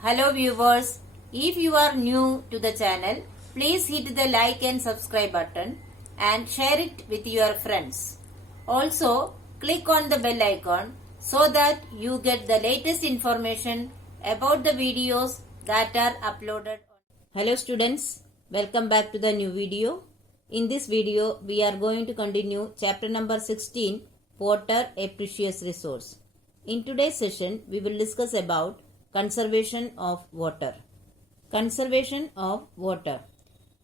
Hello viewers, if you are new to the channel, please hit the like and subscribe button and share it with your friends. Also, click on the bell icon so that you get the latest information about the videos that are uploaded. Hello students, welcome back to the new video. In this video, we are going to continue chapter number 16, Water, a Precious Resource. In today's session, we will discuss about conservation of water. Conservation of water.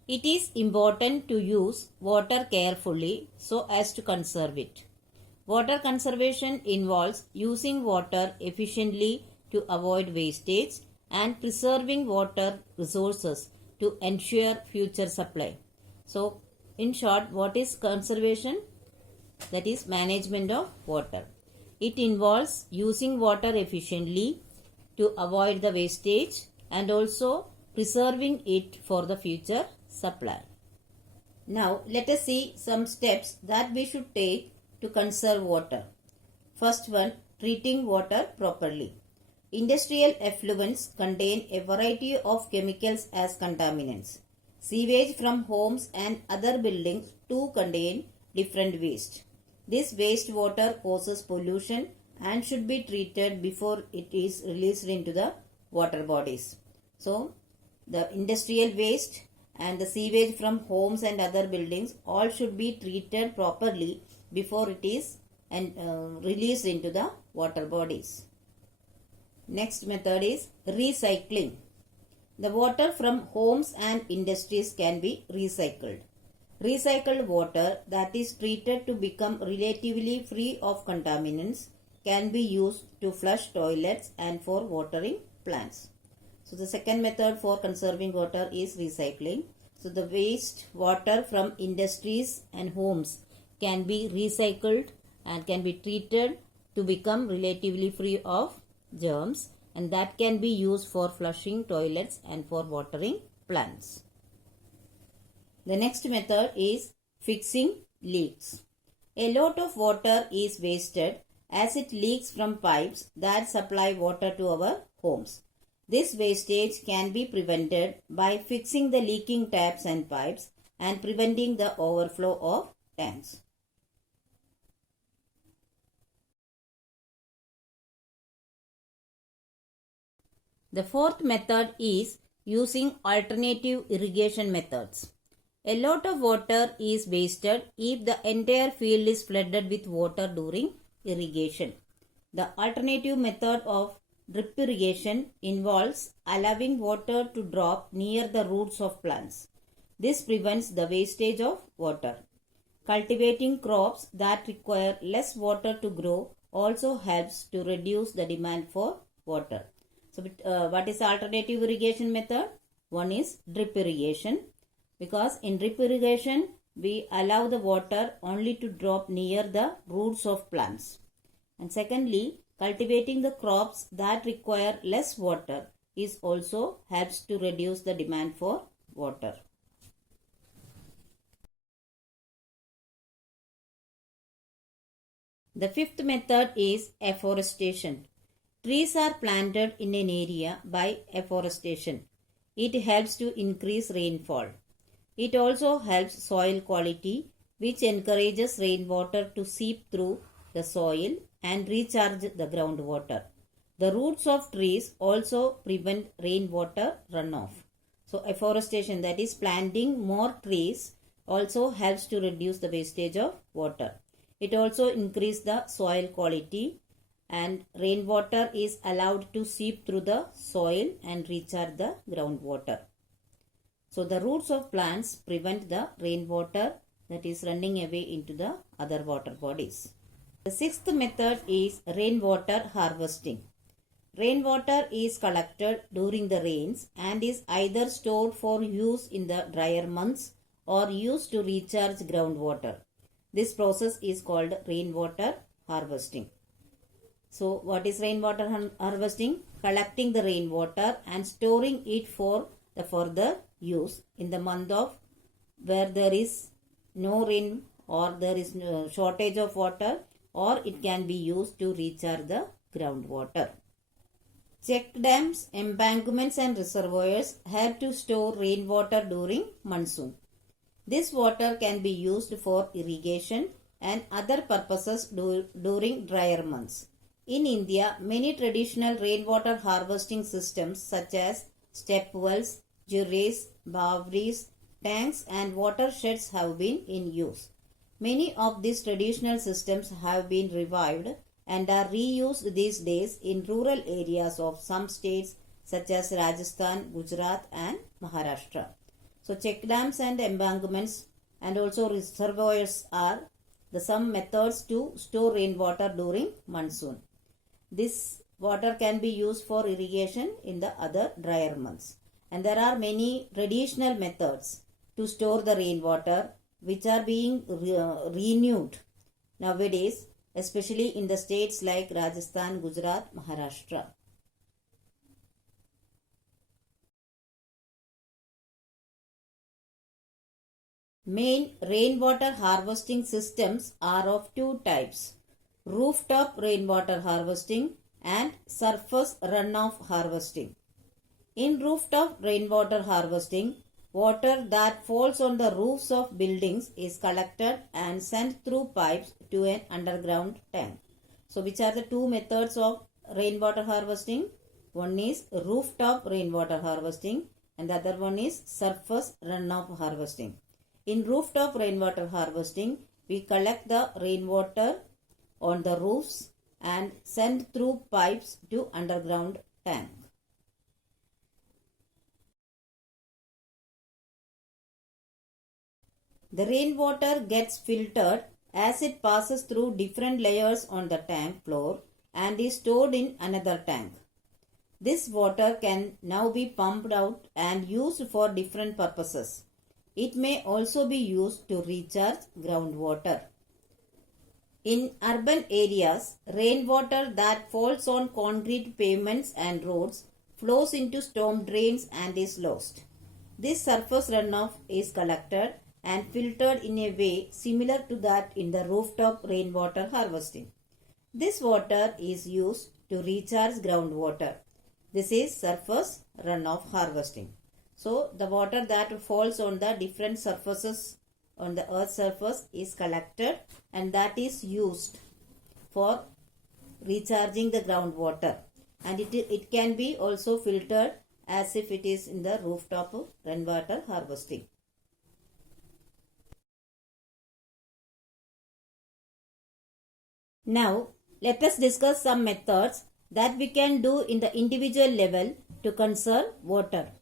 It is important to use water carefully so as to conserve it. Water conservation involves using water efficiently to avoid wastage and preserving water resources to ensure future supply. So, in short, what is conservation? That is management of water. It involves using water efficiently to avoid the wastage and also preserving it for the future supply. Now, let us see some steps that we should take to conserve water. First one, treating water properly. Industrial effluents contain a variety of chemicals as contaminants. Sewage from homes and other buildings too contain different waste. This wastewater causes pollution and should be treated before it is released into the water bodies. So, the industrial waste and the sewage from homes and other buildings all should be treated properly before it is released into the water bodies. Next method is recycling. The water from homes and industries can be recycled. Recycled water that is treated to become relatively free of contaminants can be used to flush toilets and for watering plants. So the second method for conserving water is recycling. So the waste water from industries and homes can be recycled and can be treated to become relatively free of germs, and that can be used for flushing toilets and for watering plants. The next method is fixing leaks. A lot of water is wasted as it leaks from pipes that supply water to our homes. This wastage can be prevented by fixing the leaking taps and pipes and preventing the overflow of tanks. The fourth method is using alternative irrigation methods. A lot of water is wasted if the entire field is flooded with water during irrigation. The alternative method of drip irrigation involves allowing water to drop near the roots of plants. This prevents the wastage of water. Cultivating crops that require less water to grow also helps to reduce the demand for water. So, what is the alternative irrigation method? One is drip irrigation, because in drip irrigation we allow the water only to drop near the roots of plants. And secondly, cultivating the crops that require less water is also helps to reduce the demand for water. The fifth method is afforestation. Trees are planted in an area by afforestation. It helps to increase rainfall. It also helps soil quality, which encourages rainwater to seep through the soil and recharge the groundwater. The roots of trees also prevent rainwater runoff. So afforestation, that is planting more trees, also helps to reduce the wastage of water. It also increases the soil quality and rainwater is allowed to seep through the soil and recharge the groundwater. So the roots of plants prevent the rainwater that is running away into the other water bodies. The sixth method is rainwater harvesting. Rainwater is collected during the rains and is either stored for use in the drier months or used to recharge groundwater. This process is called rainwater harvesting. So what is rainwater harvesting? Collecting the rainwater and storing it for the further use in the month of where there is no rain or there is no shortage of water, or it can be used to recharge the groundwater. Check dams, embankments and reservoirs help to store rainwater during monsoon. This water can be used for irrigation and other purposes during drier months. In India, many traditional rainwater harvesting systems such as step wells, jurries, bawris, tanks and watersheds have been in use. Many of these traditional systems have been revived and are reused these days in rural areas of some states such as Rajasthan, Gujarat and Maharashtra. So check dams and embankments and also reservoirs are some methods to store rainwater during monsoon. This water can be used for irrigation in the other drier months. And there are many traditional methods to store the rainwater which are being renewed nowadays, especially in the states like Rajasthan, Gujarat, Maharashtra. Main rainwater harvesting systems are of two types: rooftop rainwater harvesting and surface runoff harvesting. In rooftop rainwater harvesting, water that falls on the roofs of buildings is collected and sent through pipes to an underground tank. So which are the two methods of rainwater harvesting? One is rooftop rainwater harvesting and the other one is surface runoff harvesting. In rooftop rainwater harvesting, we collect the rainwater on the roofs and send through pipes to underground tank. The rainwater gets filtered as it passes through different layers on the tank floor and is stored in another tank. This water can now be pumped out and used for different purposes. It may also be used to recharge groundwater. In urban areas, rainwater that falls on concrete pavements and roads flows into storm drains and is lost. This surface runoff is collected and filtered in a way similar to that in the rooftop rainwater harvesting. This water is used to recharge groundwater. This is surface runoff harvesting. So the water that falls on the different surfaces on the earth's surface is collected and that is used for recharging the groundwater, and it can be also filtered as if it is in the rooftop rainwater harvesting. Now let us discuss some methods that we can do in the individual level to conserve water.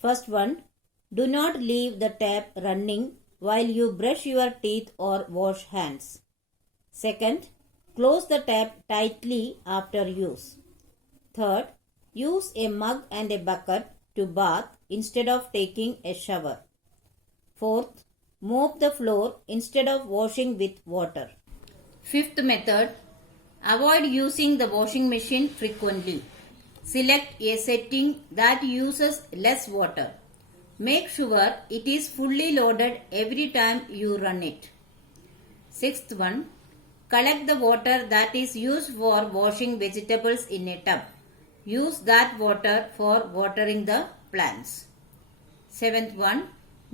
First one, do not leave the tap running while you brush your teeth or wash hands. Second, close the tap tightly after use. Third, use a mug and a bucket to bath instead of taking a shower. Fourth, mop the floor instead of washing with water. Fifth method, avoid using the washing machine frequently. Select a setting that uses less water. Make sure it is fully loaded every time you run it. Sixth one, collect the water that is used for washing vegetables in a tub. Use that water for watering the plants. Seventh one,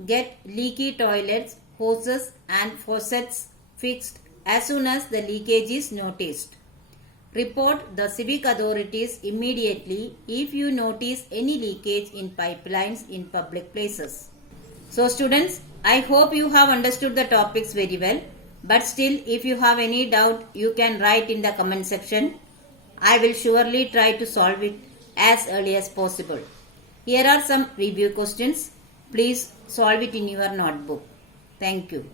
get leaky toilets, hoses and faucets fixed as soon as the leakage is noticed. Report the civic authorities immediately if you notice any leakage in pipelines in public places. So students, I hope you have understood the topics very well. But still, if you have any doubt, you can write in the comment section. I will surely try to solve it as early as possible. Here are some review questions. Please solve it in your notebook. Thank you.